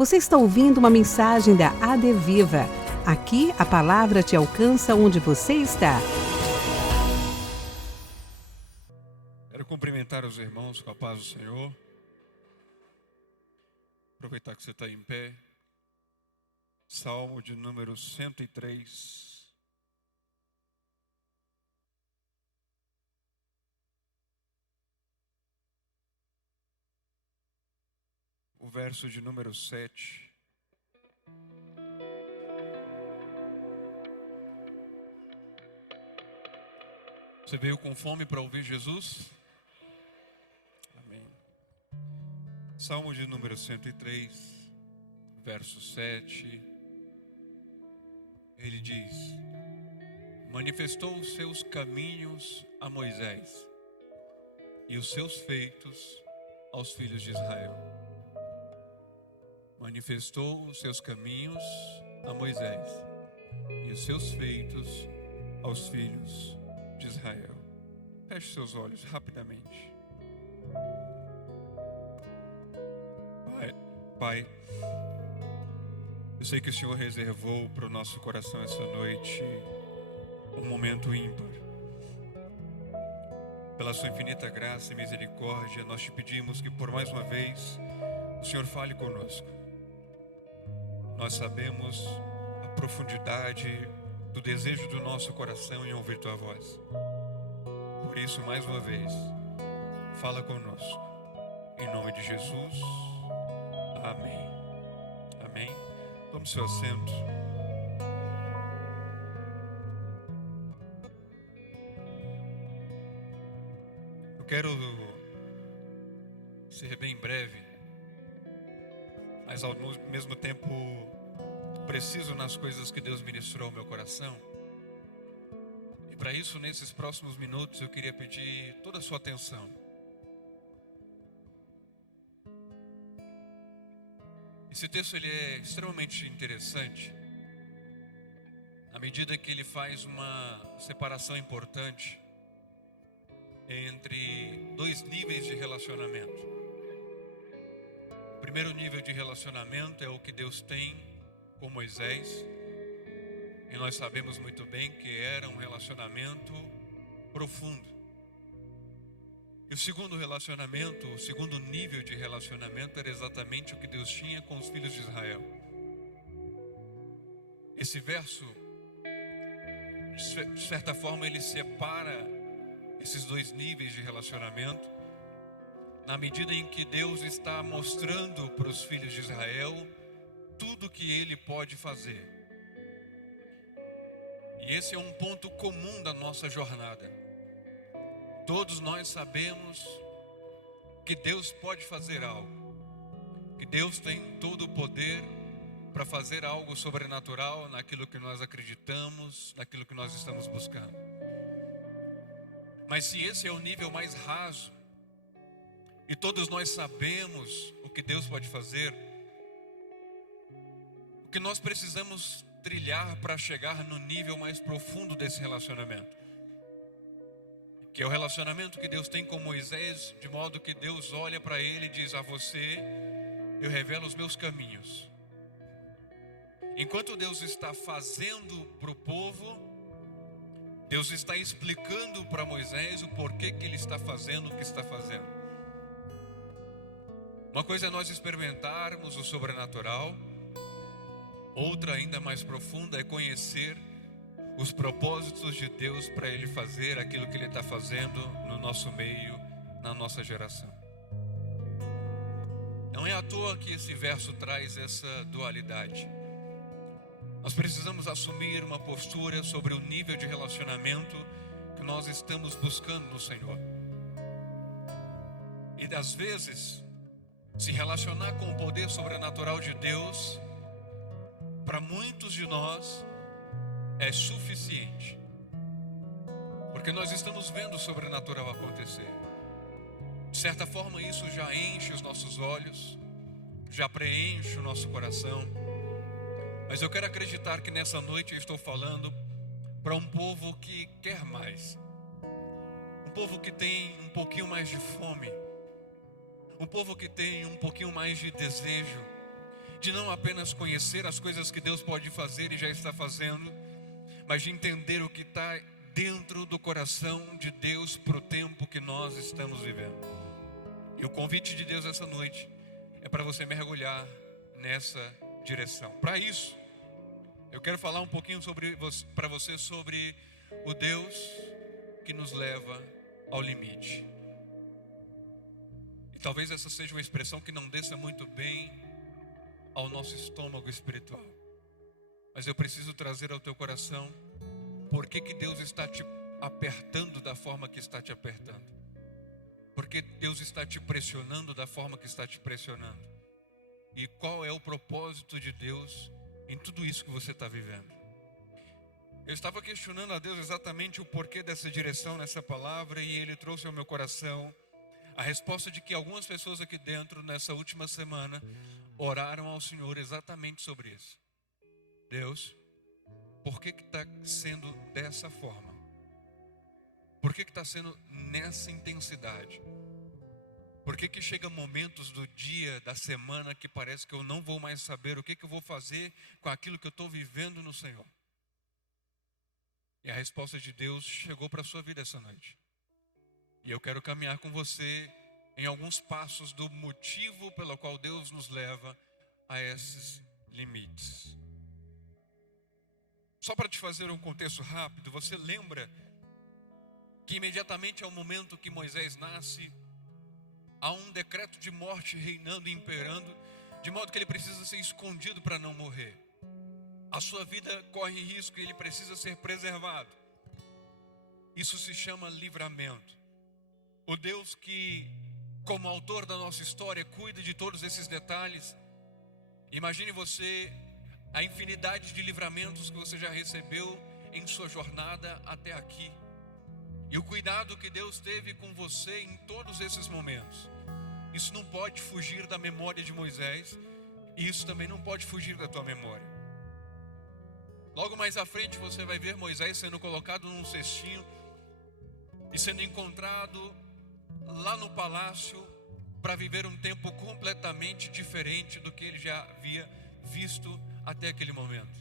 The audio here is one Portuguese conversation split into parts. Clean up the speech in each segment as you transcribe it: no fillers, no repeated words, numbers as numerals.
Você está ouvindo uma mensagem da ADVIVA. Aqui a palavra te alcança onde você está. Quero cumprimentar os irmãos com a paz do Senhor. Aproveitar que você está em pé. Salmo de número 103. O verso de número 7. Você veio com fome para ouvir Jesus? Amém. Salmo de número 103, verso 7. Ele diz: manifestou os seus caminhos a Moisés e os seus feitos aos filhos de Israel. Manifestou os seus caminhos a Moisés e os seus feitos aos filhos de Israel. Feche seus olhos rapidamente. Pai, eu sei que o Senhor reservou para o nosso coração essa noite um momento ímpar. Pela sua infinita graça e misericórdia, nós te pedimos que por mais uma vez o Senhor fale conosco. Nós sabemos a profundidade do desejo do nosso coração em ouvir tua voz. Por isso, mais uma vez, fala conosco. Em nome de Jesus. Amém. Amém. Tome seu assento. Eu quero ser bem breve, mas ao mesmo tempo preciso nas coisas que Deus ministrou ao meu coração. E para isso, nesses próximos minutos, eu queria pedir toda a sua atenção. Esse texto ele é extremamente interessante, à medida que ele faz uma separação importante entre dois níveis de relacionamento. O primeiro nível de relacionamento é o que Deus tem com Moisés, e nós sabemos muito bem que era um relacionamento profundo. E o segundo relacionamento, o segundo nível de relacionamento era exatamente o que Deus tinha com os filhos de Israel. Esse verso, de certa forma, ele separa esses dois níveis de relacionamento, na medida em que Deus está mostrando para os filhos de Israel tudo que Ele pode fazer. E esse é um ponto comum da nossa jornada. Todos nós sabemos que Deus pode fazer algo, que Deus tem todo o poder para fazer algo sobrenatural naquilo que nós acreditamos, naquilo que nós estamos buscando. Mas se esse é o nível mais raso, e todos nós sabemos o que Deus pode fazer, o que nós precisamos trilhar para chegar no nível mais profundo desse relacionamento, que é o relacionamento que Deus tem com Moisés, de modo que Deus olha para ele e diz: a você eu revelo os meus caminhos. Enquanto Deus está fazendo para o povo, Deus está explicando para Moisés o porquê que ele está fazendo o que está fazendo. Uma coisa é nós experimentarmos o sobrenatural, outra ainda mais profunda é conhecer os propósitos de Deus para Ele fazer aquilo que Ele está fazendo no nosso meio, na nossa geração. Não é à toa que esse verso traz essa dualidade. Nós precisamos assumir uma postura sobre o nível de relacionamento que nós estamos buscando no Senhor. E às vezes, se relacionar com o poder sobrenatural de Deus, para muitos de nós, é suficiente. Porque nós estamos vendo o sobrenatural acontecer. De certa forma, isso já enche os nossos olhos, já preenche o nosso coração. Mas eu quero acreditar que nessa noite eu estou falando para um povo que quer mais. Um povo que tem um pouquinho mais de fome. Um povo que tem um pouquinho mais de desejo. de não apenas conhecer as coisas que Deus pode fazer e já está fazendo, mas de entender o que está dentro do coração de Deus para o tempo que nós estamos vivendo. E o convite de Deus essa noite é para você mergulhar nessa direção. Para isso, eu quero falar um pouquinho para você sobre o Deus que nos leva ao limite. E talvez essa seja uma expressão que não desça muito bem ao nosso estômago espiritual. Mas eu preciso trazer ao teu coração por que Deus está te apertando da forma que está te apertando. Por que Deus está te pressionando da forma que está te pressionando. E qual é o propósito de Deus em tudo isso que você está vivendo. Eu estava questionando a Deus exatamente o porquê dessa direção nessa palavra, e Ele trouxe ao meu coração a resposta de que algumas pessoas aqui dentro, nessa última semana, oraram ao Senhor exatamente sobre isso. Deus, por que está sendo dessa forma? Por que está sendo nessa intensidade? Por que chega momentos do dia, da semana, que parece que eu não vou mais saber o que eu vou fazer com aquilo que eu estou vivendo no Senhor? E a resposta de Deus chegou para a sua vida essa noite. E eu quero caminhar com você em alguns passos do motivo pelo qual Deus nos leva a esses limites. Só para te fazer um contexto rápido, você lembra que imediatamente ao momento que Moisés nasce, há um decreto de morte reinando e imperando, de modo que ele precisa ser escondido para não morrer. A sua vida corre risco e ele precisa ser preservado. Isso se chama livramento. O Deus que, como autor da nossa história, cuida de todos esses detalhes. Imagine você a infinidade de livramentos que você já recebeu em sua jornada até aqui. E o cuidado que Deus teve com você em todos esses momentos. Isso não pode fugir da memória de Moisés. E isso também não pode fugir da tua memória. Logo mais à frente você vai ver Moisés sendo colocado num cestinho e sendo encontrado lá no palácio para viver um tempo completamente diferente do que ele já havia visto até aquele momento.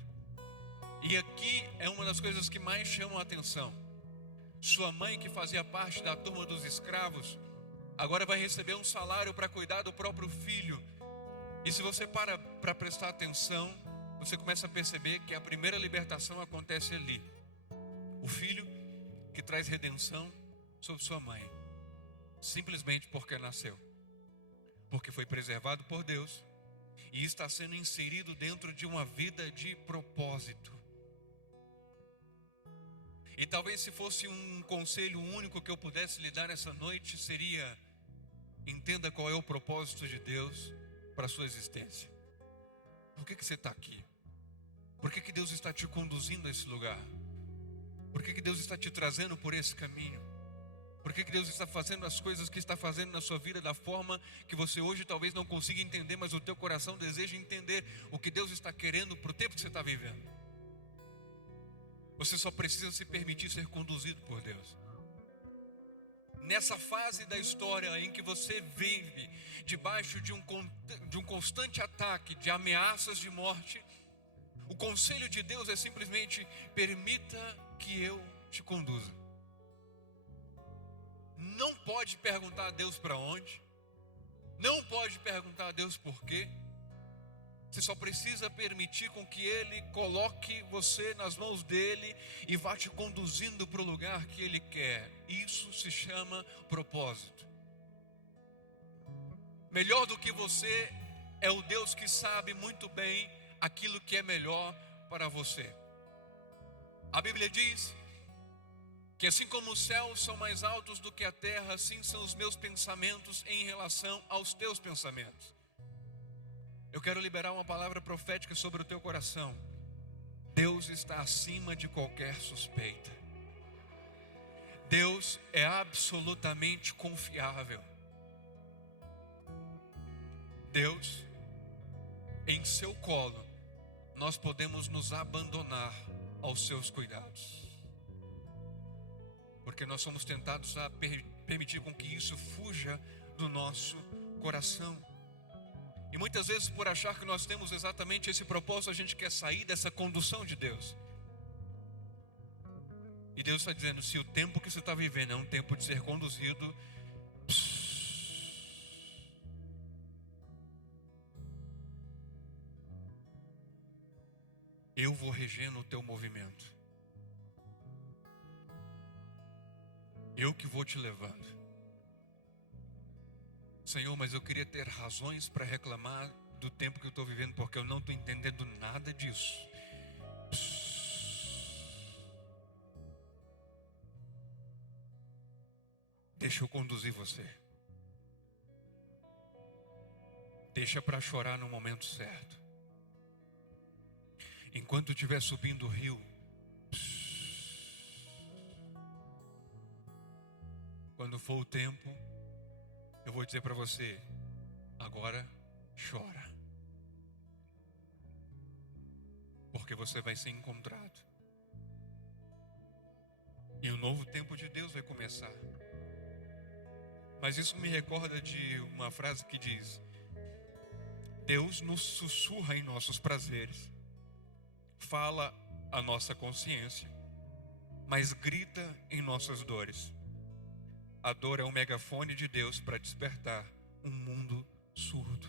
E aqui é uma das coisas que mais chamam a atenção. Sua mãe, que fazia parte da turma dos escravos, agora vai receber um salário para cuidar do próprio filho. E se você para prestar atenção, você começa a perceber que a primeira libertação acontece ali. O filho que traz redenção sobre sua mãe, simplesmente porque nasceu, porque foi preservado por Deus e está sendo inserido dentro de uma vida de propósito. E talvez se fosse um conselho único que eu pudesse lhe dar essa noite, seria: entenda qual é o propósito de Deus para a sua existência. Por que você está aqui? Por que Deus está te conduzindo a esse lugar? Por que Deus está te trazendo por esse caminho? Por que Deus está fazendo as coisas que está fazendo na sua vida da forma que você hoje talvez não consiga entender, mas o teu coração deseja entender o que Deus está querendo para o tempo que você está vivendo? Você só precisa se permitir ser conduzido por Deus. Nessa fase da história em que você vive debaixo de um constante ataque, de ameaças de morte, o conselho de Deus é simplesmente: permita que eu te conduza. Não pode perguntar a Deus para onde, não pode perguntar a Deus por quê. Você só precisa permitir com que Ele coloque você nas mãos dEle e vá te conduzindo para o lugar que Ele quer. Isso se chama propósito. Melhor do que você é o Deus que sabe muito bem aquilo que é melhor para você. A Bíblia diz que assim como os céus são mais altos do que a terra, assim são os meus pensamentos em relação aos teus pensamentos. Eu quero liberar uma palavra profética sobre o teu coração. Deus está acima de qualquer suspeita. Deus é absolutamente confiável. Deus, em seu colo, nós podemos nos abandonar aos seus cuidados. Porque nós somos tentados a permitir com que isso fuja do nosso coração. E muitas vezes, por achar que nós temos exatamente esse propósito, a gente quer sair dessa condução de Deus. E Deus está dizendo, se o tempo que você está vivendo é um tempo de ser conduzido, eu vou regendo o teu movimento. Eu que vou te levando. Senhor, mas eu queria ter razões para reclamar do tempo que eu estou vivendo, porque eu não estou entendendo nada disso. Deixa eu conduzir você. Deixa para chorar no momento certo. Enquanto estiver subindo o rio, quando for o tempo, eu vou dizer para você, agora chora. Porque você vai ser encontrado. E o novo tempo de Deus vai começar. Mas isso me recorda de uma frase que diz: Deus nos sussurra em nossos prazeres, fala a nossa consciência, mas grita em nossas dores. A dor é o megafone de Deus para despertar um mundo surdo.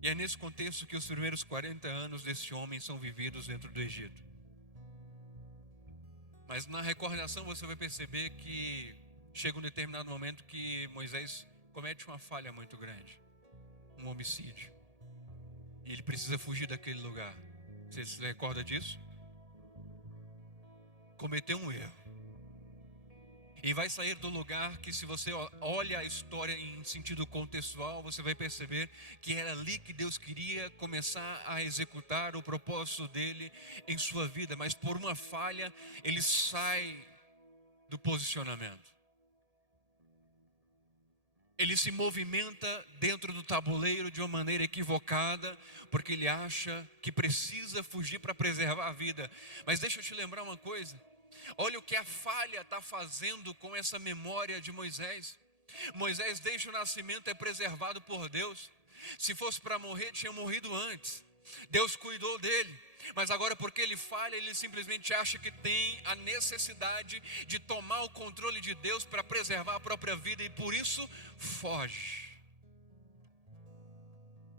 E é nesse contexto que os primeiros 40 anos desse homem são vividos dentro do Egito. Mas na recordação você vai perceber que chega um determinado momento que Moisés comete uma falha muito grande, um homicídio. E ele precisa fugir daquele lugar. Você se recorda disso? Cometeu um erro. E vai sair do lugar que, se você olha a história em sentido contextual, você vai perceber que era ali que Deus queria começar a executar o propósito dele em sua vida. Mas por uma falha, ele sai do posicionamento. Ele se movimenta dentro do tabuleiro de uma maneira equivocada, porque ele acha que precisa fugir para preservar a vida. Mas deixa eu te lembrar uma coisa. Olha o que a falha está fazendo com essa memória de Moisés. Moisés, desde o nascimento, é preservado por Deus. Se fosse para morrer, tinha morrido antes. Deus cuidou dele. Mas agora, porque ele falha, ele simplesmente acha que tem a necessidade de tomar o controle de Deus para preservar a própria vida, e por isso foge.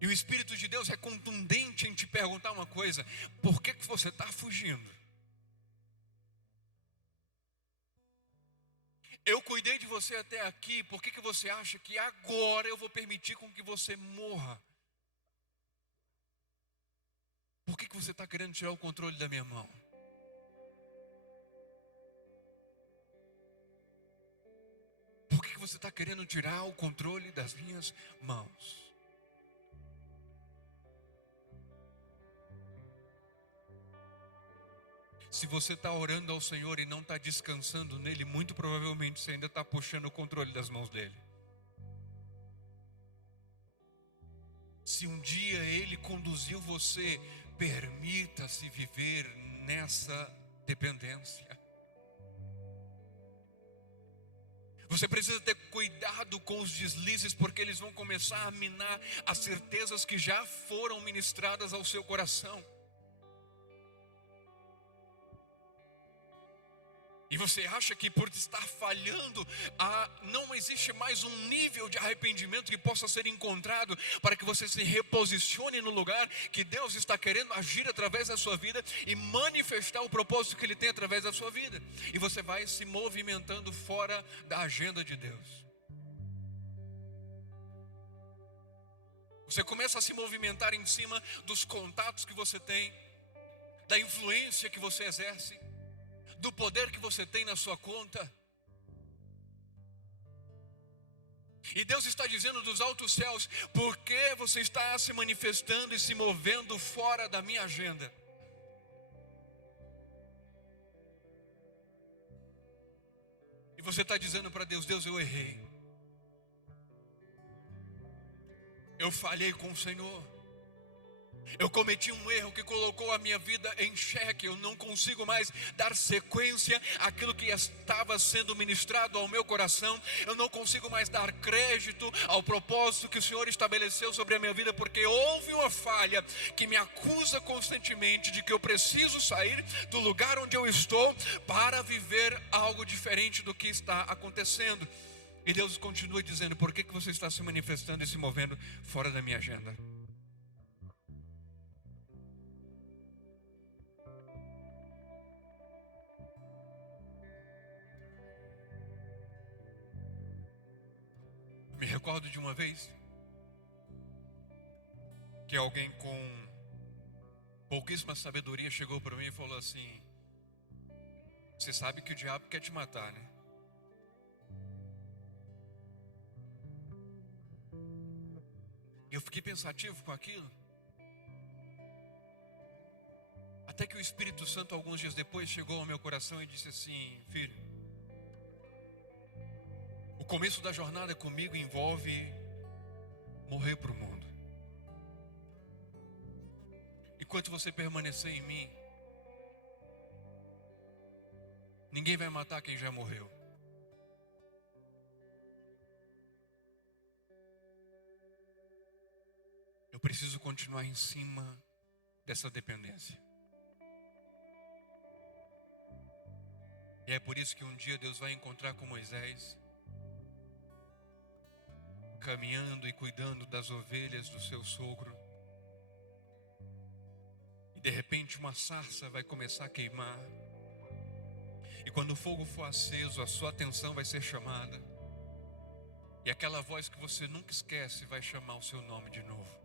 E o Espírito de Deus é contundente em te perguntar uma coisa: por que você está fugindo? Eu cuidei de você até aqui, por que você acha que agora eu vou permitir com que você morra? Por que você está querendo tirar o controle da minha mão? Por que você está querendo tirar o controle das minhas mãos? Se você está orando ao Senhor e não está descansando nele, muito provavelmente você ainda está puxando o controle das mãos dele. Se um dia ele conduziu você, permita-se viver nessa dependência. Você precisa ter cuidado com os deslizes, porque eles vão começar a minar as certezas que já foram ministradas ao seu coração. E você acha que por estar falhando, não existe mais um nível de arrependimento que possa ser encontrado para que você se reposicione no lugar que Deus está querendo agir através da sua vida e manifestar o propósito que Ele tem através da sua vida. E você vai se movimentando fora da agenda de Deus. Você começa a se movimentar em cima dos contatos que você tem, da influência que você exerce, do poder que você tem na sua conta. E Deus está dizendo dos altos céus: por que você está se manifestando e se movendo fora da minha agenda? E você está dizendo para Deus: Deus, eu errei, eu falhei com o Senhor, Eu cometi um erro que colocou a minha vida em xeque. Eu não consigo mais dar sequência àquilo que estava sendo ministrado ao meu coração. Eu não consigo mais dar crédito ao propósito que o Senhor estabeleceu sobre a minha vida, porque houve uma falha que me acusa constantemente de que eu preciso sair do lugar onde eu estou para viver algo diferente do que está acontecendo. E Deus continua dizendo: por que você está se manifestando e se movendo fora da minha agenda? Me recordo de uma vez que alguém com pouquíssima sabedoria chegou para mim e falou assim: você sabe que o diabo quer te matar, né? E eu fiquei pensativo com aquilo, até que o Espírito Santo, alguns dias depois, chegou ao meu coração e disse assim: filho, o começo da jornada comigo envolve morrer para o mundo. Enquanto você permanecer em mim, ninguém vai matar quem já morreu. Eu preciso continuar em cima dessa dependência. E é por isso que um dia Deus vai encontrar com Moisés, caminhando e cuidando das ovelhas do seu sogro. E de repente uma sarça vai começar a queimar. E quando o fogo for aceso, a sua atenção vai ser chamada. E aquela voz que você nunca esquece vai chamar o seu nome de novo.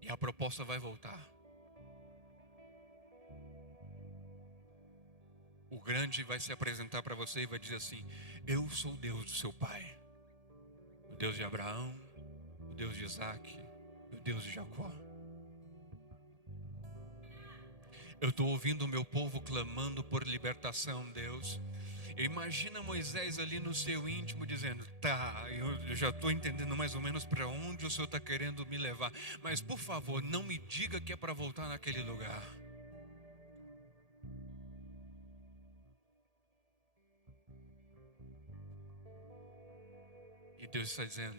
E a proposta vai voltar. O grande vai se apresentar para você e vai dizer assim: eu sou o Deus do seu pai, o Deus de Abraão, o Deus de Isaac, o Deus de Jacó. Eu estou ouvindo o meu povo clamando por libertação, Deus. Imagina Moisés ali no seu íntimo dizendo: tá, eu já estou entendendo mais ou menos para onde o Senhor está querendo me levar, mas por favor, não me diga que é para voltar naquele lugar. E Deus está dizendo: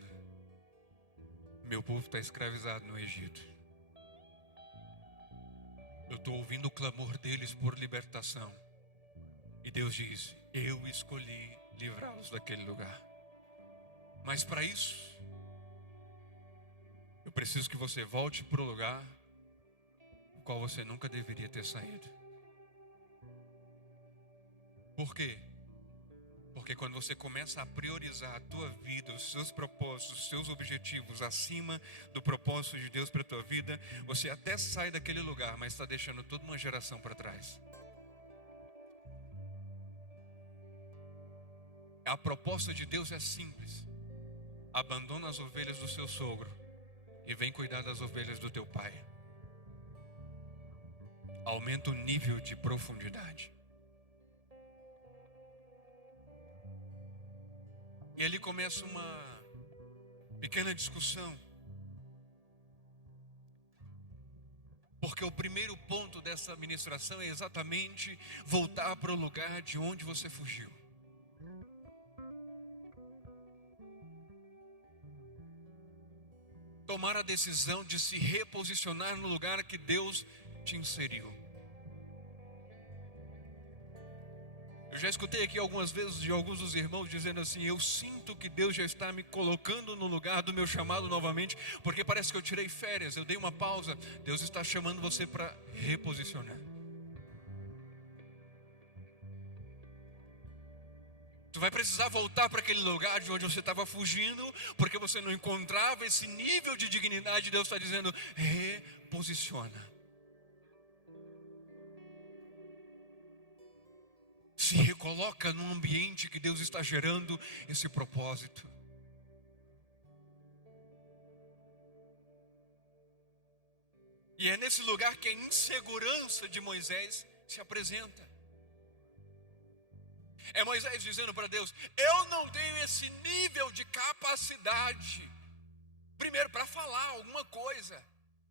meu povo está escravizado no Egito. Eu estou ouvindo o clamor deles por libertação. E Deus diz: eu escolhi livrá-los daquele lugar. Mas para isso, eu preciso que você volte para o lugar do qual você nunca deveria ter saído. Por quê? Porque quando você começa a priorizar a tua vida, os seus propósitos, os seus objetivos acima do propósito de Deus para a tua vida, você até sai daquele lugar, mas está deixando toda uma geração para trás. A proposta de Deus é simples: abandona as ovelhas do seu sogro e vem cuidar das ovelhas do teu pai. Aumenta o nível de profundidade. E ali começa uma pequena discussão. Porque o primeiro ponto dessa ministração é exatamente voltar para o lugar de onde você fugiu. Tomar a decisão de se reposicionar no lugar que Deus te inseriu. Eu já escutei aqui algumas vezes de alguns dos irmãos dizendo assim: eu sinto que Deus já está me colocando no lugar do meu chamado novamente, porque parece que eu tirei férias, eu dei uma pausa. Deus está chamando você para reposicionar. Tu vai precisar voltar para aquele lugar de onde você estava fugindo, porque você não encontrava esse nível de dignidade. Deus está dizendo: reposiciona. Se recoloca num ambiente que Deus está gerando esse propósito. E é nesse lugar que a insegurança de Moisés se apresenta. É Moisés dizendo para Deus: eu não tenho esse nível de capacidade, primeiro, para falar alguma coisa,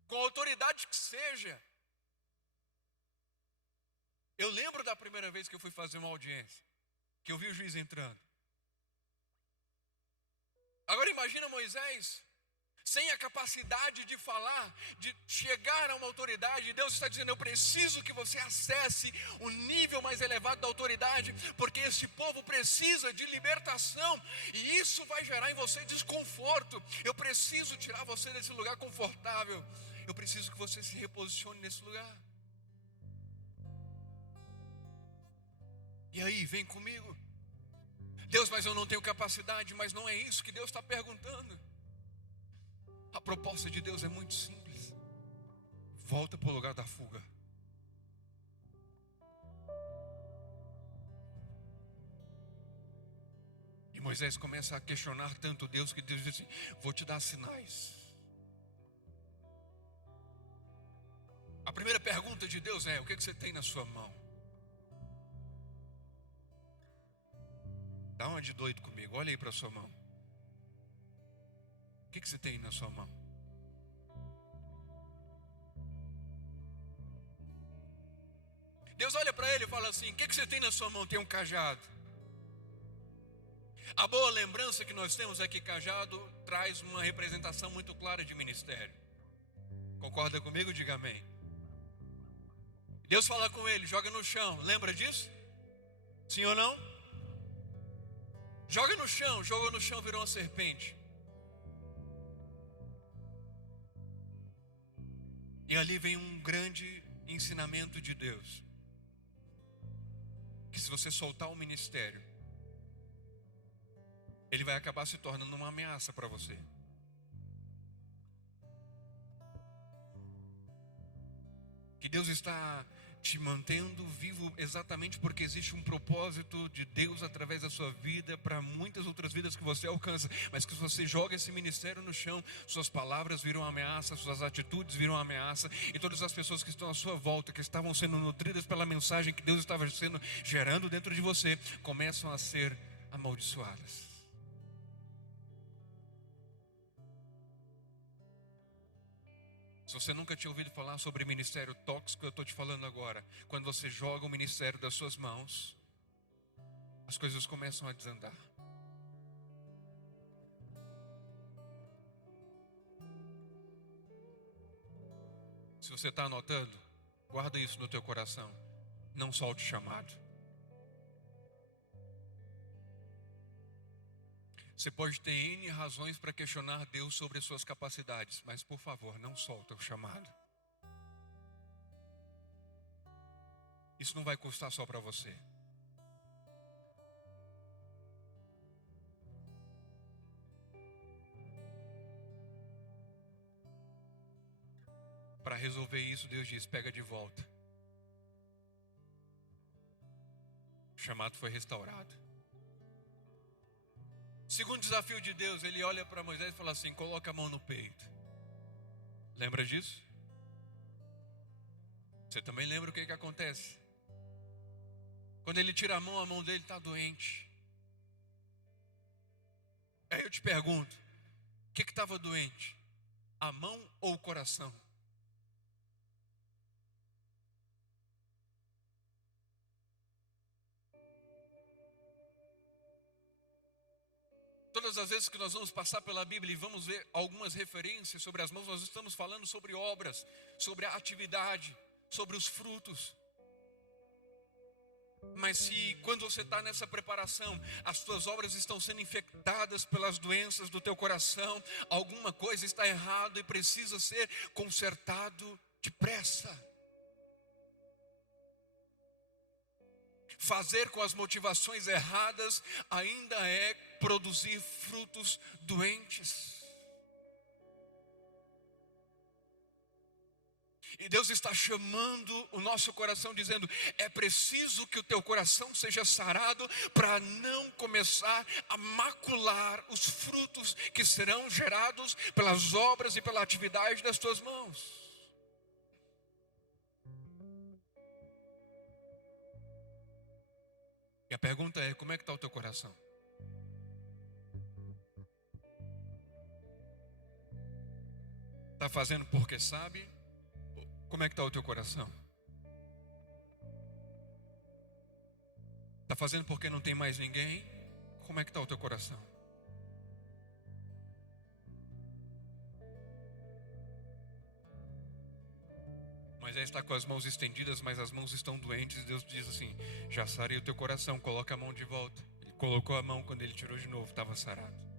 com a autoridade que seja. Eu lembro da primeira vez que eu fui fazer uma audiência, que eu vi o juiz entrando. Agora imagina Moisés, sem a capacidade de falar, de chegar a uma autoridade. Deus está dizendo: eu preciso que você acesse o nível mais elevado da autoridade, porque esse povo precisa de libertação, e isso vai gerar em você desconforto. Eu preciso tirar você desse lugar confortável. Eu preciso que você se reposicione nesse lugar. E aí, vem comigo. Deus, mas eu não tenho capacidade. Mas não é isso que Deus está perguntando. A proposta de Deus é muito simples. Volta para o lugar da fuga. E Moisés começa a questionar tanto Deus, que Deus diz assim: vou te dar sinais. A primeira pergunta de Deus é: o que você tem na sua mão? Dá uma de doido comigo, olha aí para a sua mão. O que você tem na sua mão? Deus olha para ele e fala assim: o que você tem na sua mão? Tem um cajado. A boa lembrança que nós temos é que cajado traz uma representação muito clara de ministério. Concorda comigo? Diga amém. Deus fala com ele: joga no chão. Lembra disso? Sim ou não? Joga no chão. Jogou no chão, virou uma serpente. E ali vem um grande ensinamento de Deus: que se você soltar o ministério, ele vai acabar se tornando uma ameaça para você. Que Deus está te mantendo vivo exatamente porque existe um propósito de Deus através da sua vida para muitas outras vidas que você alcança. Mas que se você joga esse ministério no chão, suas palavras viram ameaça, suas atitudes viram ameaça, e todas as pessoas que estão à sua volta, que estavam sendo nutridas pela mensagem que Deus estava gerando dentro de você, começam a ser amaldiçoadas. Se você nunca tinha ouvido falar sobre ministério tóxico, eu estou te falando agora. Quando você joga o ministério das suas mãos, as coisas começam a desandar. Se você está anotando, guarda isso no teu coração. Não solte o chamado. Você pode ter N razões para questionar Deus sobre as suas capacidades, mas por favor, não solta o chamado. Isso não vai custar só para você. Para resolver isso, Deus diz: pega de volta. O chamado foi restaurado. Segundo desafio de Deus, ele olha para Moisés e fala assim: coloca a mão no peito. Lembra disso? Você também lembra o que acontece? Quando ele tira a mão dele está doente. Aí eu te pergunto: o que estava doente? A mão ou o coração? Todas as vezes que nós vamos passar pela Bíblia e vamos ver algumas referências sobre as mãos, nós estamos falando sobre obras, sobre a atividade, sobre os frutos. Mas se quando você está nessa preparação, as tuas obras estão sendo infectadas pelas doenças do teu coração, alguma coisa está errado e precisa ser consertado depressa. Fazer com as motivações erradas ainda é produzir frutos doentes. E Deus está chamando o nosso coração, dizendo: é preciso que o teu coração seja sarado para não começar a macular os frutos que serão gerados pelas obras e pela atividade das tuas mãos. E a pergunta é, como é que está o teu coração? Está fazendo porque sabe? Como é que está o teu coração? Está fazendo porque não tem mais ninguém? Como é que está o teu coração? Moisés está com as mãos estendidas, mas as mãos estão doentes. Deus diz assim, já sarei o teu coração, coloca a mão de volta. Ele colocou a mão, quando ele tirou de novo, estava sarado.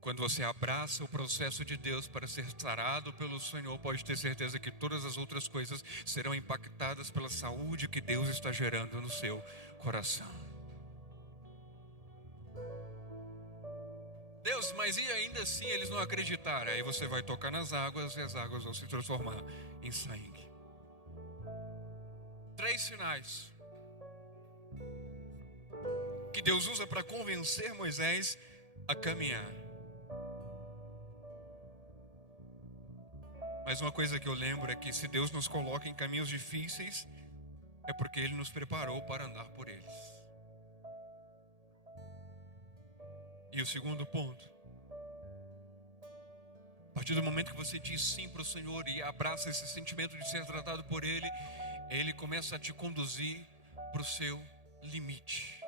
Quando você abraça o processo de Deus para ser sarado pelo Senhor, pode ter certeza que todas as outras coisas serão impactadas pela saúde que Deus está gerando no seu coração. Deus, mas e ainda assim eles não acreditaram? Aí você vai tocar nas águas e as águas vão se transformar em sangue. 3 sinais que Deus usa para convencer Moisés a caminhar. Mas uma coisa que eu lembro é que se Deus nos coloca em caminhos difíceis, é porque Ele nos preparou para andar por eles. E o segundo ponto, a partir do momento que você diz sim para o Senhor e abraça esse sentimento de ser tratado por Ele, Ele começa a te conduzir para o seu limite.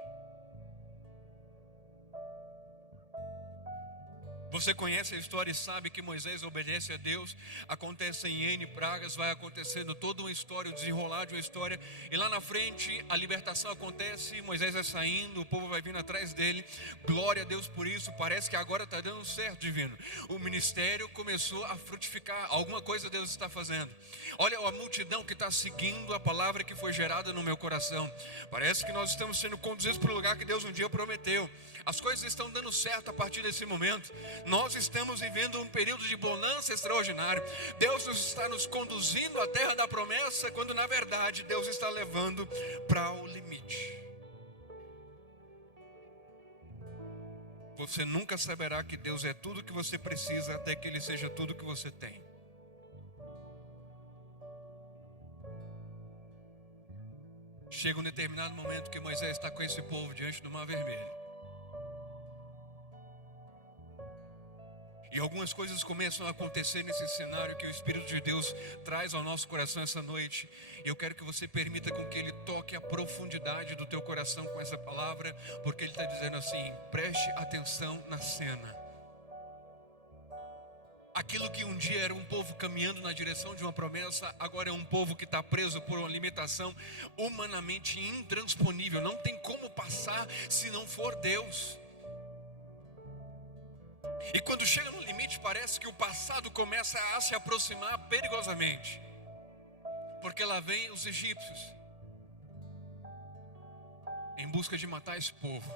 Você conhece a história e sabe que Moisés obedece a Deus. Acontecem N pragas, vai acontecendo toda uma história, o desenrolar de uma história. E lá na frente a libertação acontece, Moisés vai saindo, o povo vai vindo atrás dele. Glória a Deus por isso, parece que agora está dando certo, divino. O ministério começou a frutificar, alguma coisa Deus está fazendo. Olha a multidão que está seguindo a palavra que foi gerada no meu coração. Parece que nós estamos sendo conduzidos para o lugar que Deus um dia prometeu. As coisas estão dando certo a partir desse momento. Nós estamos vivendo um período de bonança extraordinário. Deus está nos conduzindo à terra da promessa, quando na verdade Deus está levando para o limite. Você nunca saberá que Deus é tudo que você precisa até que Ele seja tudo que você tem. Chega um determinado momento que Moisés está com esse povo diante do Mar Vermelho. E algumas coisas começam a acontecer nesse cenário que o Espírito de Deus traz ao nosso coração essa noite. E eu quero que você permita com que Ele toque a profundidade do teu coração com essa palavra, porque Ele está dizendo assim, preste atenção na cena. Aquilo que um dia era um povo caminhando na direção de uma promessa, agora é um povo que está preso por uma limitação humanamente intransponível. Não tem como passar se não for Deus. E quando chega no limite, parece que o passado começa a se aproximar perigosamente. Porque lá vem os egípcios em busca de matar esse povo.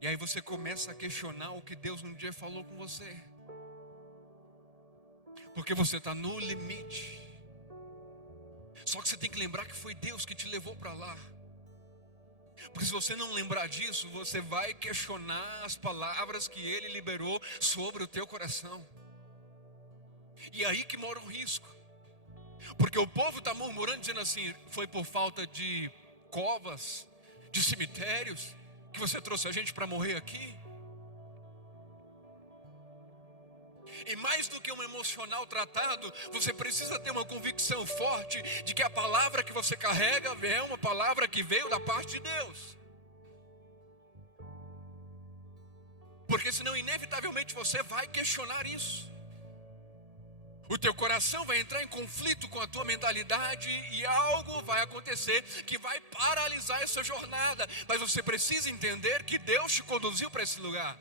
E aí você começa a questionar o que Deus um dia falou com você. Porque você está no limite. Só que você tem que lembrar que foi Deus que te levou para lá. Porque se você não lembrar disso, você vai questionar as palavras que Ele liberou sobre o teu coração. E aí que mora o risco. Porque o povo está murmurando, dizendo assim, foi por falta de covas, de cemitérios, que você trouxe a gente para morrer aqui. E mais do que um emocional tratado, você precisa ter uma convicção forte de que a palavra que você carrega é uma palavra que veio da parte de Deus. Porque senão inevitavelmente você vai questionar isso. O teu coração vai entrar em conflito com a tua mentalidade e algo vai acontecer que vai paralisar essa jornada. Mas você precisa entender que Deus te conduziu para esse lugar.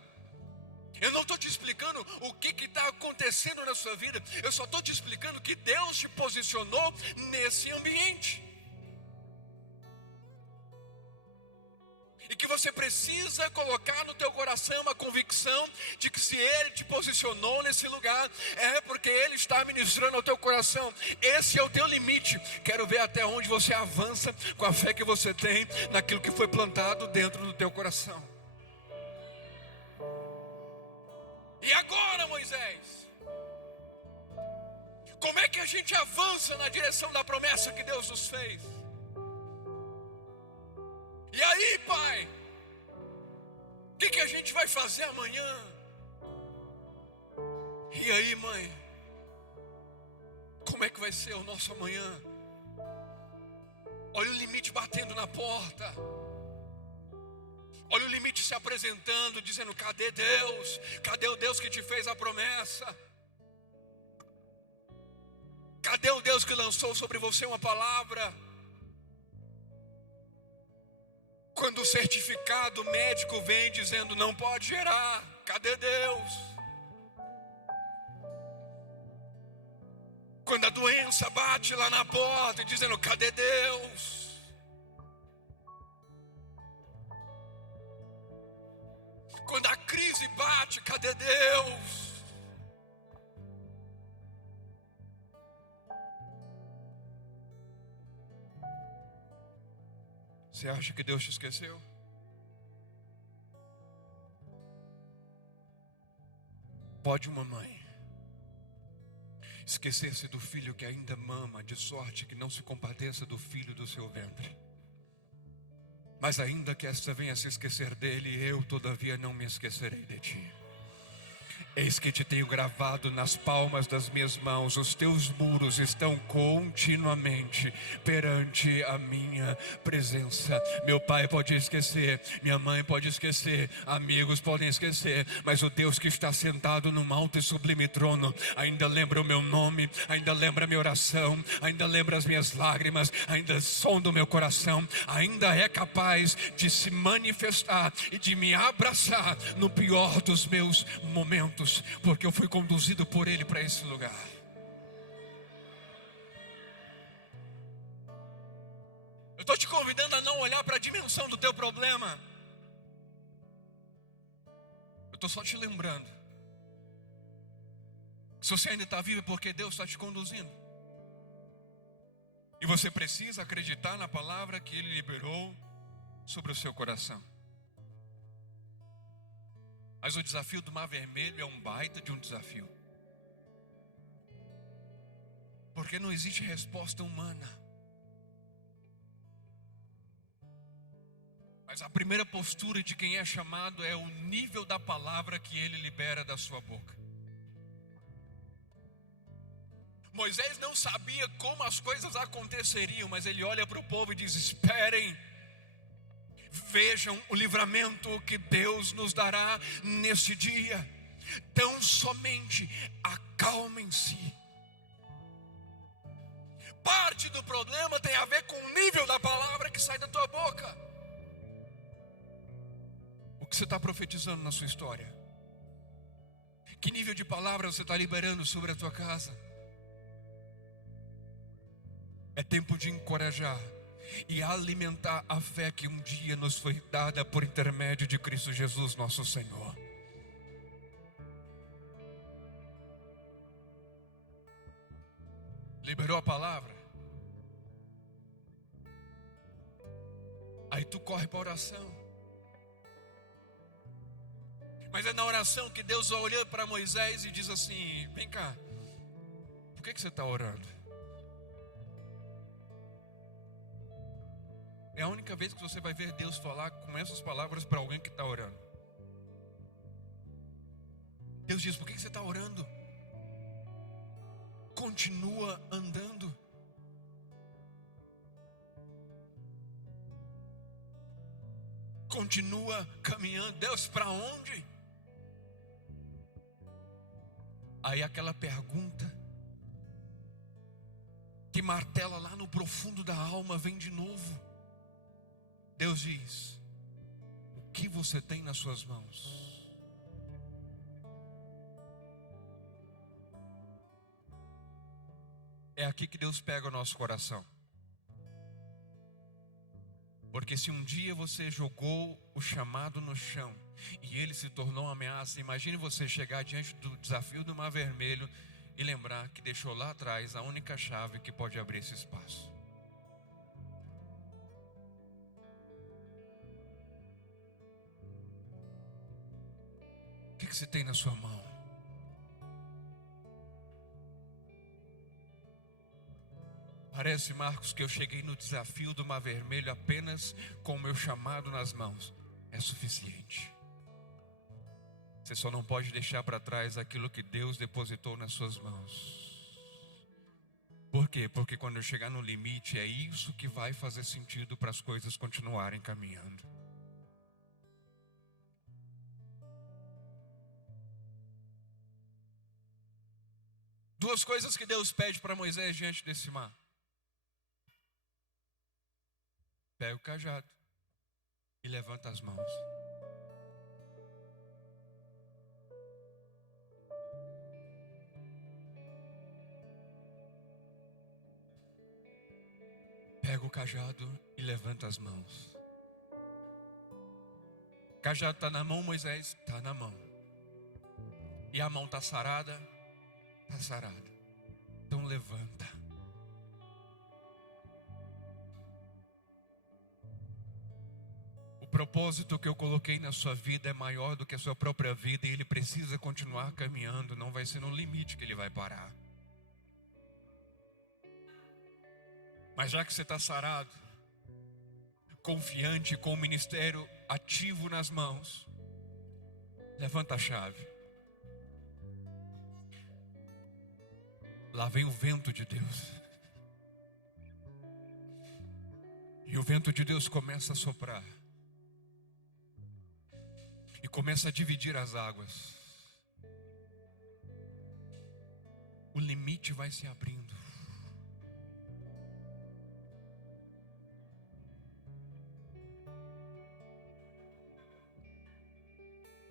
Eu não estou te explicando o que está acontecendo na sua vida. Eu só estou te explicando que Deus te posicionou nesse ambiente. E que você precisa colocar no teu coração uma convicção de que se Ele te posicionou nesse lugar, é porque Ele está ministrando ao teu coração. Esse é o teu limite. Quero ver até onde você avança com a fé que você tem naquilo que foi plantado dentro do teu coração. E agora, Moisés, Como é que a gente avança na direção da promessa que Deus nos fez? E aí, Pai, o que a gente vai fazer amanhã? E aí, Mãe, como é que vai ser o nosso amanhã? Olha o limite batendo na porta. Olha o limite se apresentando, dizendo: cadê Deus? Cadê o Deus que te fez a promessa? Cadê o Deus que lançou sobre você uma palavra? Quando o certificado médico vem dizendo não pode gerar, cadê Deus? Quando a doença bate lá na porta dizendo cadê Deus? Quando a crise bate, cadê Deus? Você acha que Deus te esqueceu? Pode uma mãe esquecer-se do filho que ainda mama, de sorte que não se compadeça do filho do seu ventre? Mas ainda que esta venha se esquecer dele, eu todavia não me esquecerei de ti. Eis que te tenho gravado nas palmas das minhas mãos. Os teus muros estão continuamente perante a minha presença. Meu pai pode esquecer, minha mãe pode esquecer, amigos podem esquecer, mas o Deus que está sentado num alto e sublime trono ainda lembra o meu nome, ainda lembra a minha oração, ainda lembra as minhas lágrimas, ainda sonda o meu coração, ainda é capaz de se manifestar e de me abraçar no pior dos meus momentos, porque eu fui conduzido por Ele para esse lugar. Eu estou te convidando a não olhar para a dimensão do teu problema. Eu estou só te lembrando, se você ainda está vivo é porque Deus está te conduzindo. E você precisa acreditar na palavra que Ele liberou sobre o seu coração. Mas o desafio do Mar Vermelho é um baita de um desafio, porque não existe resposta humana. Mas a primeira postura de quem é chamado é o nível da palavra que ele libera da sua boca. Moisés não sabia como as coisas aconteceriam, mas ele olha para o povo e diz: esperem, vejam o livramento que Deus nos dará nesse dia. Tão somente acalmem-se. Parte do problema tem a ver com o nível da palavra que sai da tua boca. O que você está profetizando na sua história? Que nível de palavra você está liberando sobre a tua casa? É tempo de encorajar e alimentar a fé que um dia nos foi dada por intermédio de Cristo Jesus, nosso Senhor. Liberou a palavra? Aí tu corre para a oração. Mas é na oração que Deus olha para Moisés e diz assim: vem cá, por que você está orando? É a única vez que você vai ver Deus falar com essas palavras para alguém que está orando. Deus diz: por que você está orando? Continua andando. Continua caminhando. Deus, para onde? Aí aquela pergunta que martela lá no profundo da alma vem de novo. Deus diz: o que você tem nas suas mãos? É aqui que Deus pega o nosso coração. Porque se um dia você jogou o chamado no chão e ele se tornou uma ameaça, imagine você chegar diante do desafio do Mar Vermelho e lembrar que deixou lá atrás a única chave que pode abrir esse espaço. O que você tem na sua mão? parece, Marcos, que eu cheguei no desafio do Mar Vermelho apenas com o meu chamado nas mãos. É suficiente. Você só não pode deixar para trás aquilo que Deus depositou nas suas mãos. Por quê? Porque quando eu chegar no limite, é isso que vai fazer sentido para as coisas continuarem caminhando. Duas coisas que Deus pede para Moisés diante desse mar. Pega o cajado e levanta as mãos. Pega o cajado e levanta as mãos. O cajado está na mão, Moisés? Está na mão. E a mão está sarada? Está sarada. Então levanta. O propósito que eu coloquei na sua vida é maior do que a sua própria vida, e ele precisa continuar caminhando. Não vai ser no limite que ele vai parar. Mas já que você está sarado, confiante, com o ministério ativo nas mãos, levanta a chave. Lá vem o vento de Deus. E o vento de Deus começa a soprar. E começa a dividir as águas. O limite vai se abrindo.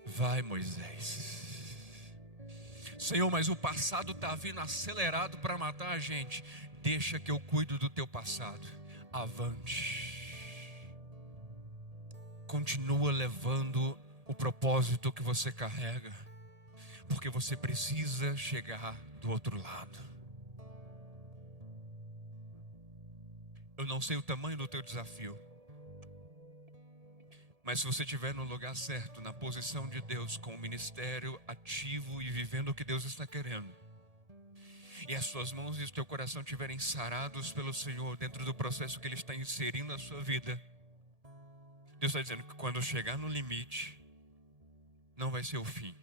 Vai, Moisés. Senhor, mas o passado está vindo acelerado para matar a gente. Deixa que eu cuido do teu passado. Avante. Continua levando o propósito que você carrega, porque você precisa chegar do outro lado. Eu não sei o tamanho do teu desafio, mas se você estiver no lugar certo, na posição de Deus, com o ministério ativo e vivendo o que Deus está querendo, e as suas mãos e o teu coração estiverem sarados pelo Senhor dentro do processo que Ele está inserindo na sua vida, Deus está dizendo que quando chegar no limite, não vai ser o fim.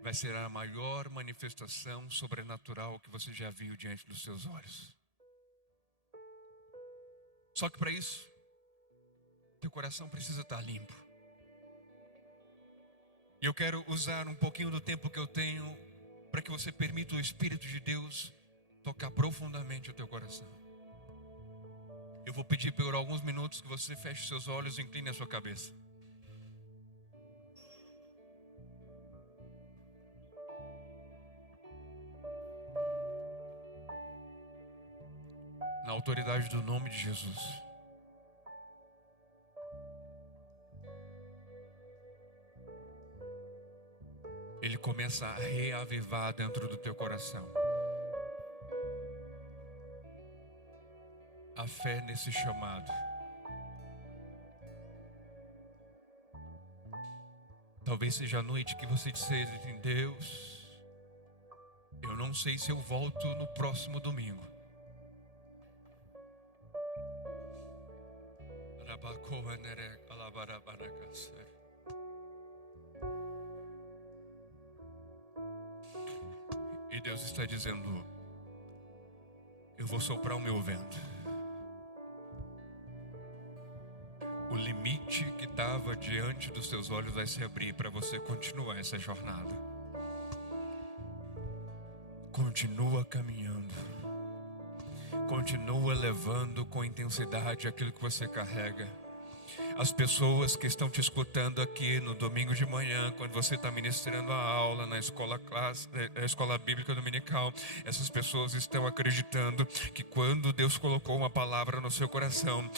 Vai ser a maior manifestação sobrenatural que você já viu diante dos seus olhos. Só que para isso, teu coração precisa estar limpo. E eu quero usar um pouquinho do tempo que eu tenho para que você permita o Espírito de Deus tocar profundamente o teu coração. Eu vou pedir por alguns minutos que você feche seus olhos e incline a sua cabeça. Na autoridade do nome de Jesus. Ele começa a reavivar dentro do teu coração a fé nesse chamado. Talvez seja a noite que você disser em Deus, eu não sei se eu volto no próximo domingo. E Deus está dizendo, eu vou soprar o meu vento. O limite que estava diante dos seus olhos vai se abrir para você continuar essa jornada. Continua caminhando. Continua levando com intensidade aquilo que você carrega. As pessoas que estão te escutando aqui no domingo de manhã, quando você está ministrando a aula na escola bíblica dominical, essas pessoas estão acreditando que quando Deus colocou uma palavra no seu coração,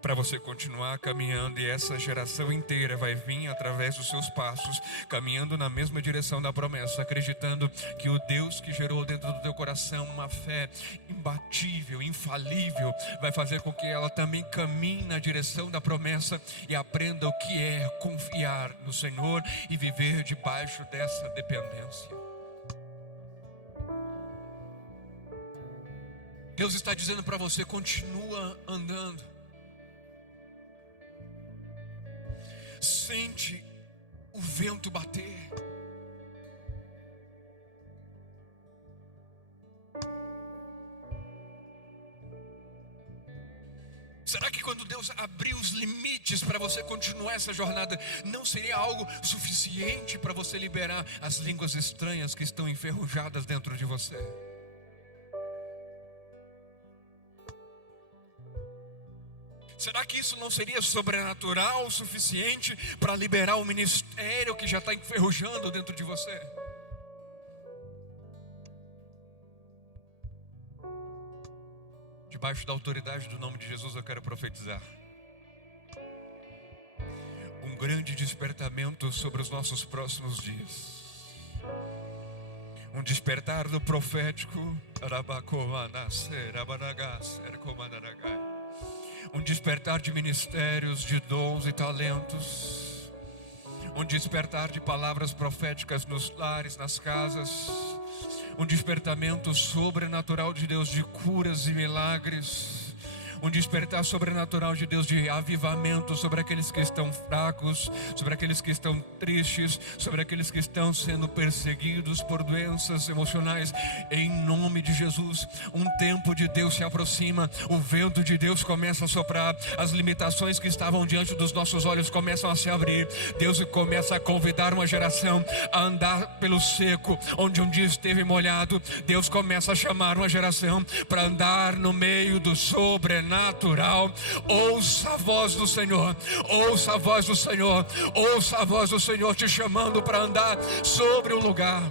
para você continuar caminhando, e essa geração inteira vai vir através dos seus passos, caminhando na mesma direção da promessa, acreditando que o Deus que gerou dentro do teu coração uma fé imbatível, infalível, vai fazer com que ela também caminhe na direção da promessa e aprenda o que é confiar no Senhor e viver debaixo dessa dependência. Deus está dizendo para você: continua andando. Sente o vento bater. Será que quando Deus abrir os limites para você continuar essa jornada, não seria algo suficiente para você liberar as línguas estranhas que estão enferrujadas dentro de você? Será que isso não seria sobrenatural o suficiente para liberar o ministério que já está enferrujando dentro de você? Debaixo da autoridade do nome de Jesus, eu quero profetizar um grande despertamento sobre os nossos próximos dias. Um despertar do profético. Um despertar de ministérios, de dons e talentos. Um despertar de palavras proféticas nos lares, nas casas. Um despertamento sobrenatural de Deus, de curas e milagres. Um despertar sobrenatural de Deus, de avivamento sobre aqueles que estão fracos, sobre aqueles que estão tristes, sobre aqueles que estão sendo perseguidos por doenças emocionais. Em nome de Jesus, um tempo de Deus se aproxima. O vento de Deus começa a soprar. As limitações que estavam diante dos nossos olhos começam a se abrir. Deus começa a convidar uma geração a andar pelo seco, onde um dia esteve molhado. Deus começa a chamar uma geração para andar no meio do sobrenatural. Ouça a voz do Senhor, ouça a voz do Senhor, ouça a voz do Senhor te chamando para andar sobre um lugar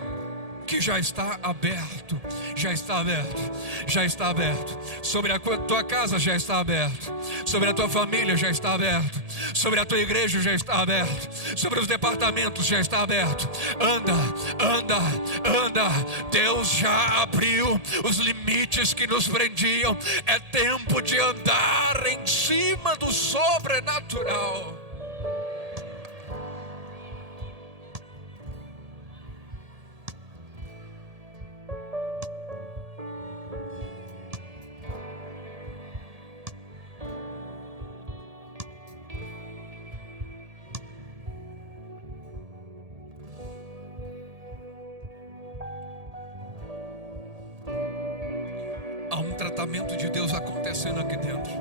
que já está aberto, já está aberto, já está aberto. Sobre a tua casa já está aberto, sobre a tua família já está aberto, sobre a tua igreja já está aberto, sobre os departamentos já está aberto. Anda, anda, anda. Deus já abriu os limites que nos prendiam. É tempo de andar em cima do sobrenatural. Há um tratamento de Deus acontecendo aqui dentro.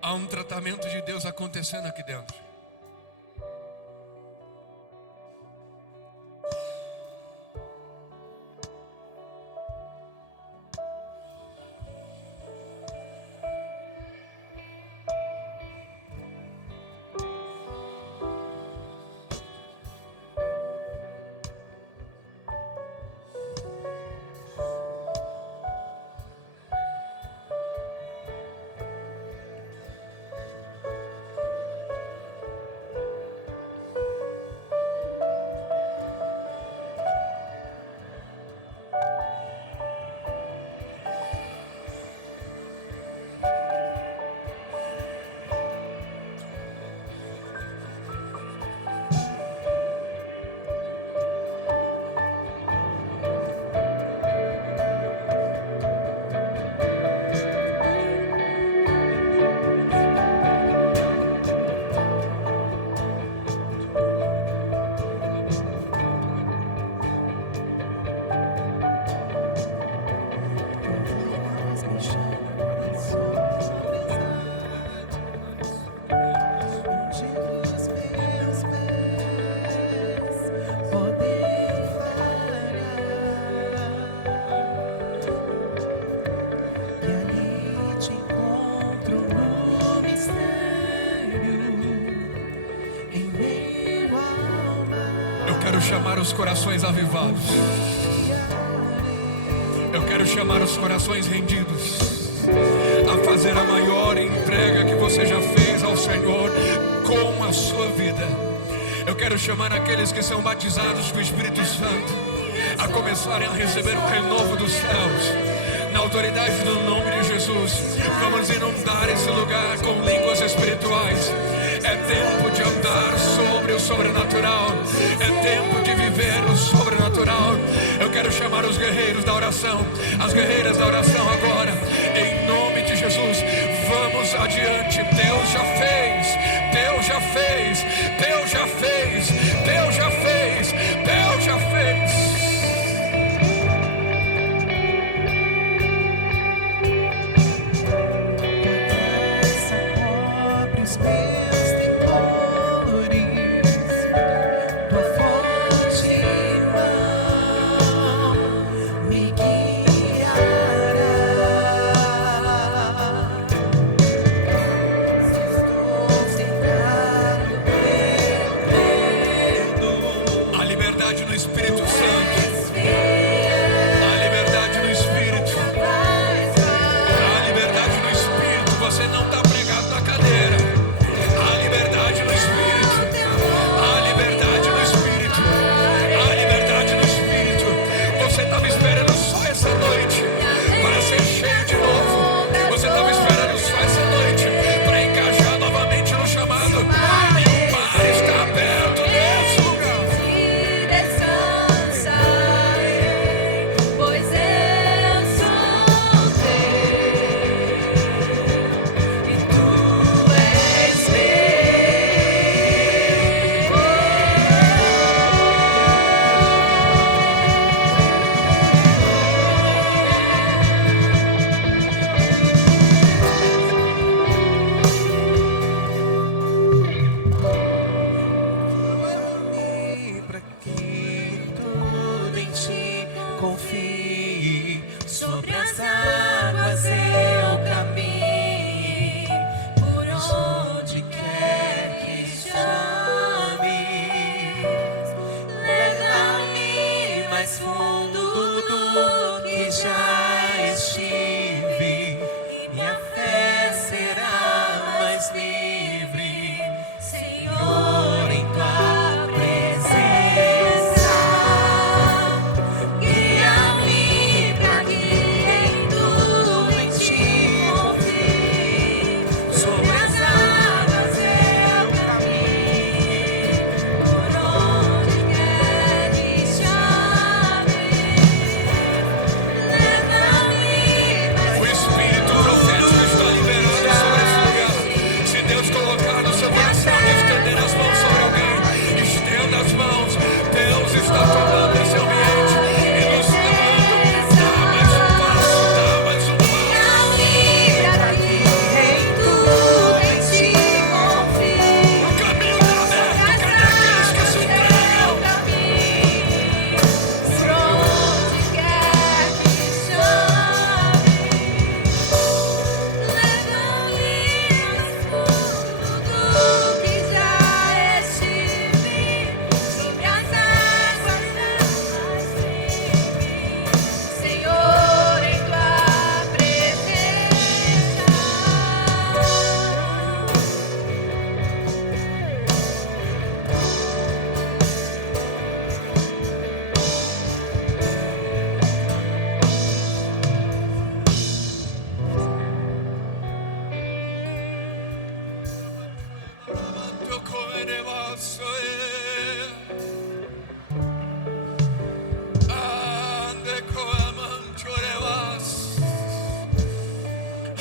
Há um tratamento de Deus acontecendo aqui dentro. quero chamar os corações avivados. Eu quero chamar os corações rendidos a fazer a maior entrega que você já fez ao Senhor com a sua vida. Eu quero chamar aqueles que são batizados com o Espírito Santo a começarem a receber o renovo dos céus. Na autoridade do nome de Jesus, vamos inundar esse lugar com línguas espirituais. É tempo de andar sobre o sobrenatural. É tempo de viver o sobrenatural. Eu quero chamar os guerreiros da oração, as guerreiras da oração agora, em nome de Jesus. Vamos adiante. Deus já fez, Deus já fez, Deus já fez, Deus já fez, Deus já fez.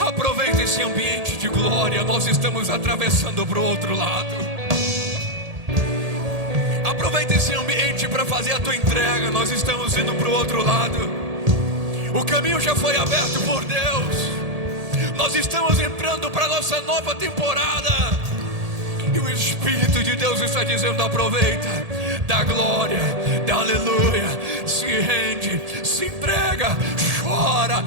Aproveite esse ambiente de glória. Nós estamos atravessando para o outro lado. Aproveita esse ambiente para fazer a tua entrega. Nós estamos indo para o outro lado. O caminho já foi aberto por Deus. Nós estamos entrando para a nossa nova temporada. E o Espírito de Deus está dizendo: aproveita, dá glória, dá aleluia, se rende, se entrega, chora,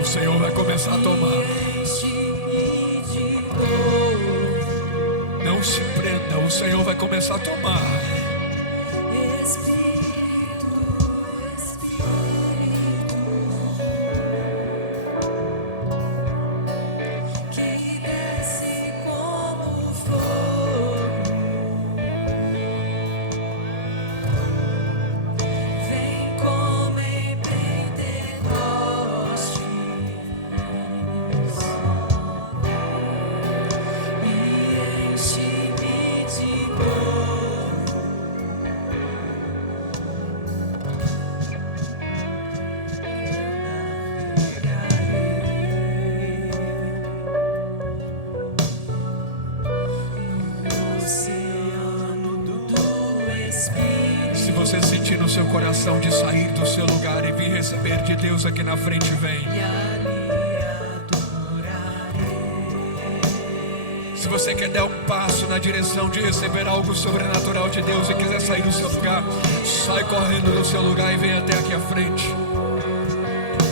o Senhor vai começar a tomar. começar a tomar. Se você sentir no seu coração de sair do seu lugar e vir receber de Deus aqui na frente, vem. Se você quer dar um passo na direção de receber algo sobrenatural de Deus e quiser sair do seu lugar, sai correndo do seu lugar e vem até aqui à frente.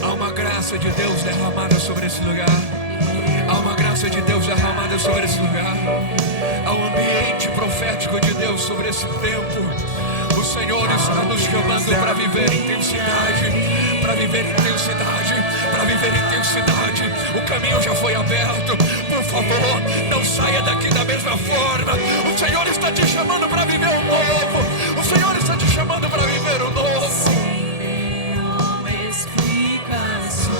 Há uma graça de Deus derramada sobre esse lugar. Há uma graça de Deus derramada sobre esse lugar. Há um ambiente profético de Deus sobre esse tempo. O Senhor está nos chamando para viver intensidade, para viver intensidade, para viver intensidade. O caminho já foi aberto. Por favor, não saia daqui da mesma forma. O Senhor está te chamando para viver o novo. O Senhor está te chamando para viver o novo. Sem nenhuma explicação.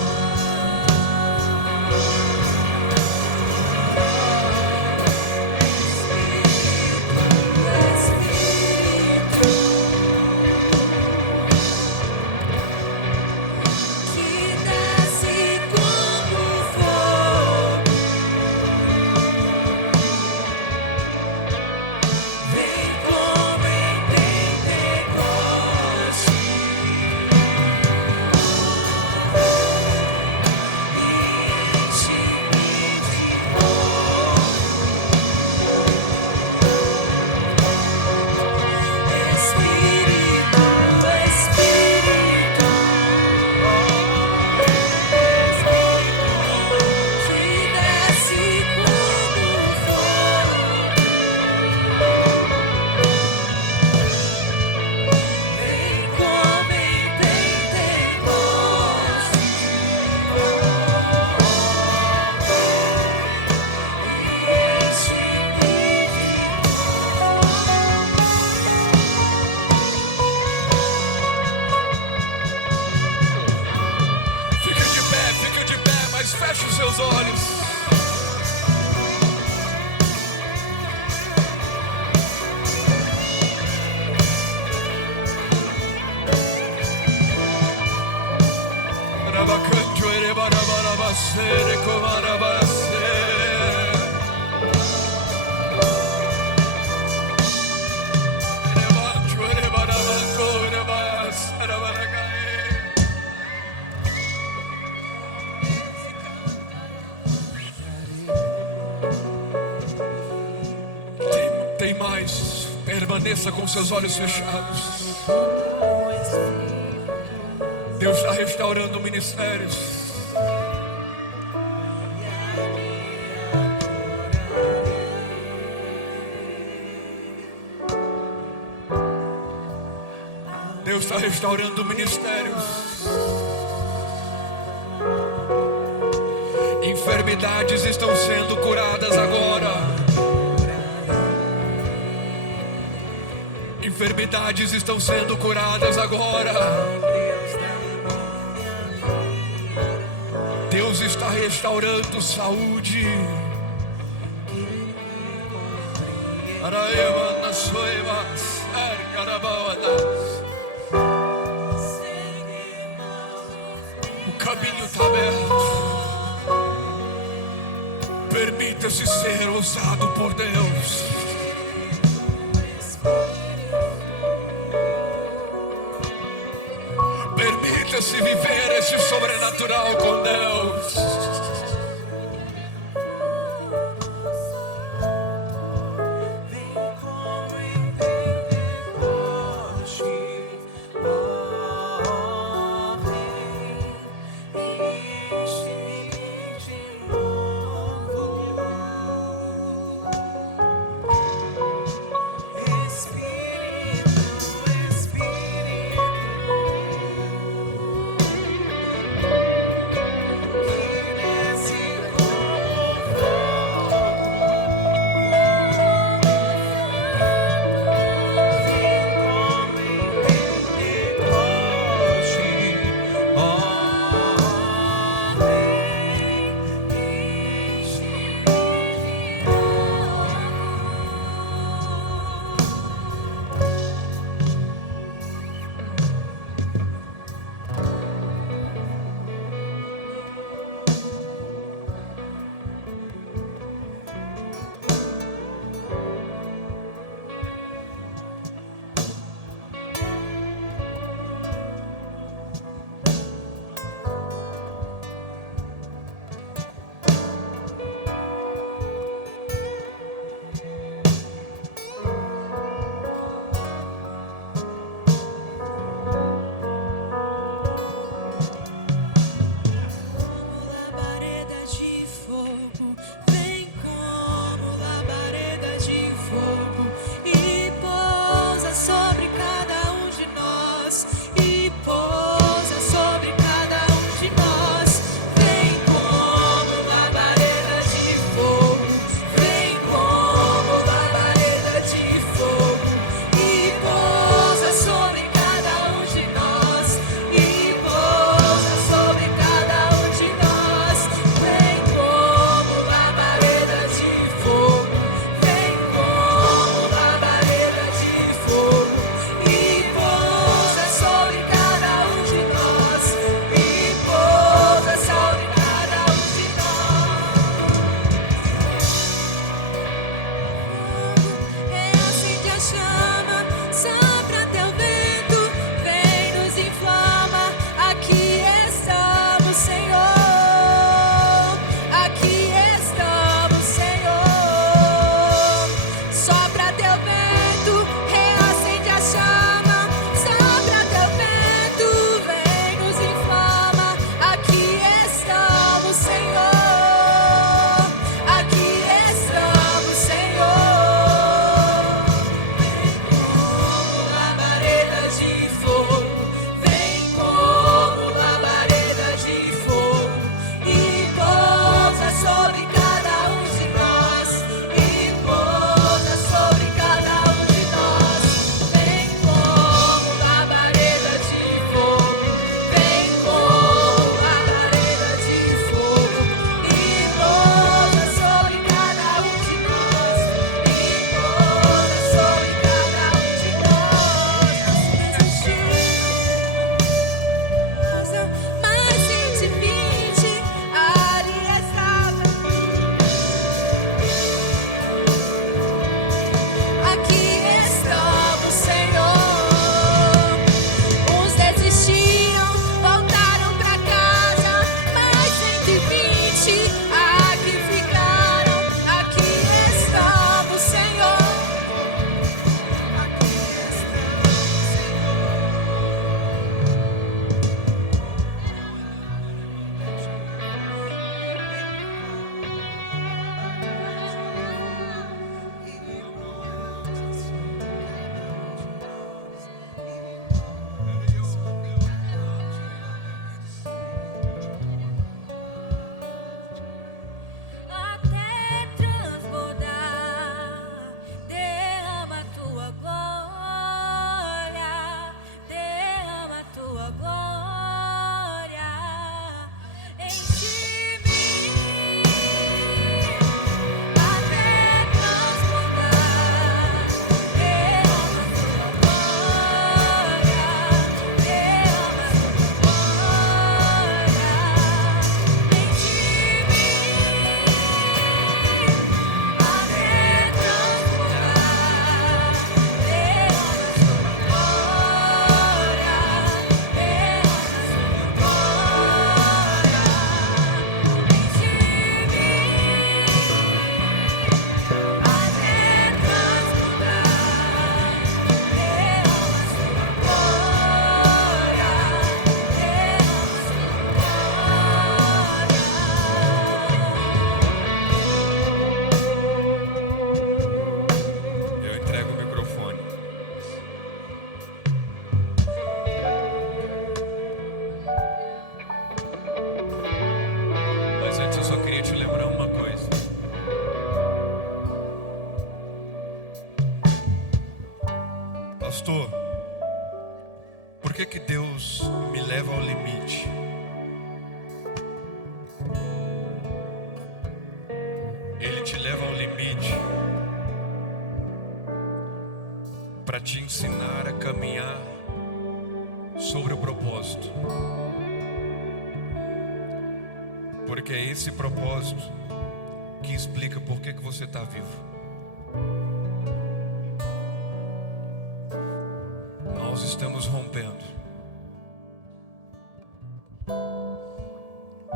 Tem mais. Permaneça com seus olhos fechados. Deus está restaurando ministérios. Deus está restaurando ministérios. Enfermidades estão sendo curadas agora. Enfermidades estão sendo curadas agora. Deus está restaurando saúde. O caminho está aberto. Permita-se ser usado por Deus. Permita-se viver esse sobrenatural com Deus. que Deus me leva ao limite? Ele te leva ao limite para te ensinar a caminhar sobre o propósito. Porque é esse propósito que explica por que você está vivo. Nós estamos rompendo.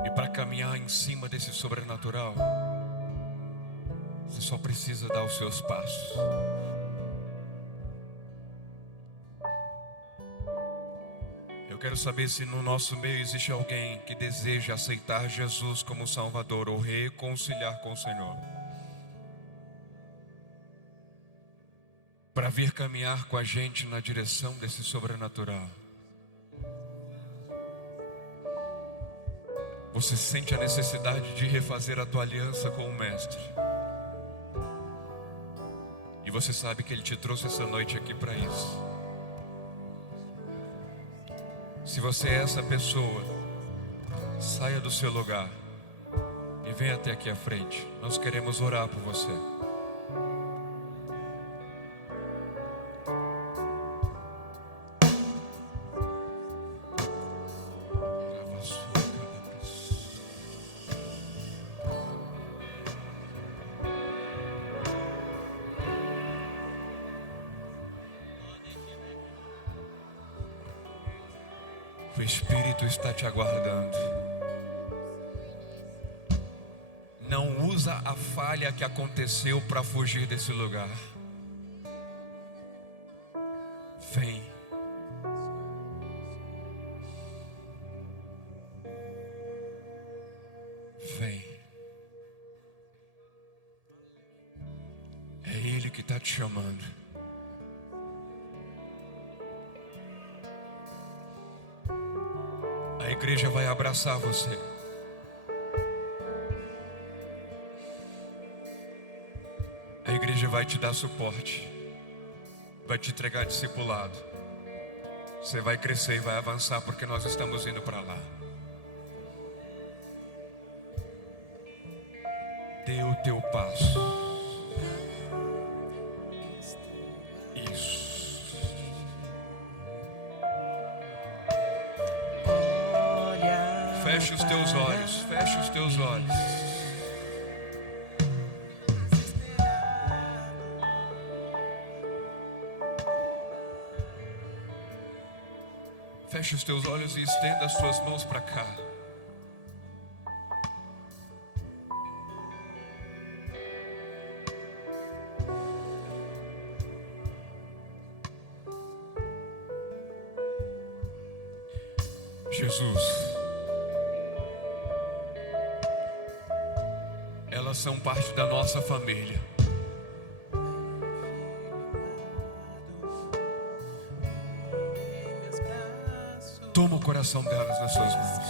E para caminhar em cima desse sobrenatural, você só precisa dar os seus passos. Eu quero saber se no nosso meio existe alguém que deseja aceitar Jesus como Salvador ou reconciliar com o Senhor, para vir caminhar com a gente na direção desse sobrenatural. Você sente a necessidade de refazer a tua aliança com o Mestre. E você sabe que Ele te trouxe essa noite aqui para isso. Se você é essa pessoa, saia do seu lugar e venha até aqui à frente. Nós queremos orar por você. O Espírito está te aguardando. Não usa a falha que aconteceu para fugir desse lugar. Vem. Vem. É Ele que está te chamando. A igreja vai abraçar você. A igreja vai te dar suporte. Vai te entregar discipulado. Você vai crescer e vai avançar, porque nós estamos indo para lá. Dê o teu passo. Isso. Feche os teus olhos, feche os teus olhos. Feche os teus olhos e estenda as suas mãos para cá. Jesus, elas são parte da nossa família. Toma o coração delas nas suas mãos.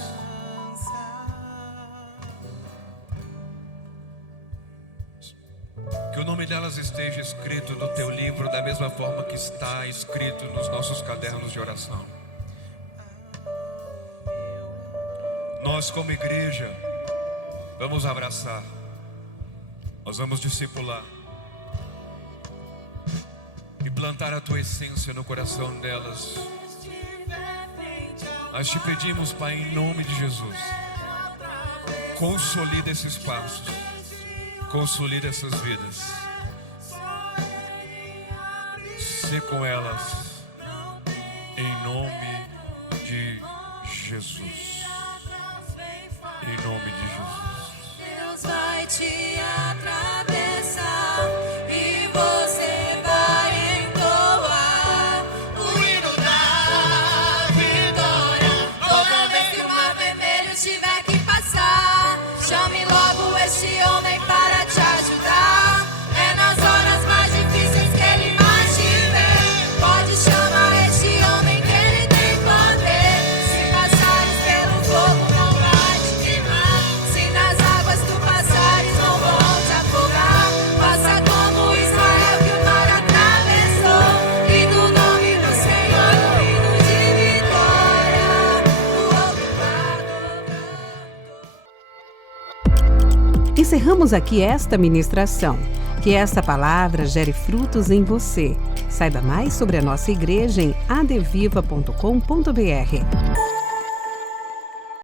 Que o nome delas esteja escrito no teu livro da mesma forma que está escrito nos nossos cadernos de oração. Nós, como igreja, vamos abraçar. Nós vamos discipular e plantar a tua essência no coração delas. Nós te pedimos, Pai, em nome de Jesus, consolida esses passos, consolida essas vidas. Sê com elas, em nome de Jesus. Em nome de Jesus. Deus vai te atravessar e você vai entoar o hino da vitória. Toda vez que o mar vermelho tiver que passar, chame logo este homem para te ajudar. É nas horas mais difíceis que ele mais te vê. Pode chamar este homem que ele tem poder. Se passares pelo fogo, não vai te queimar. Se nas águas tu passares, não vão Encerramos aqui esta ministração. Que esta palavra gere frutos em você. Saiba mais sobre a nossa igreja em adviva.com.br.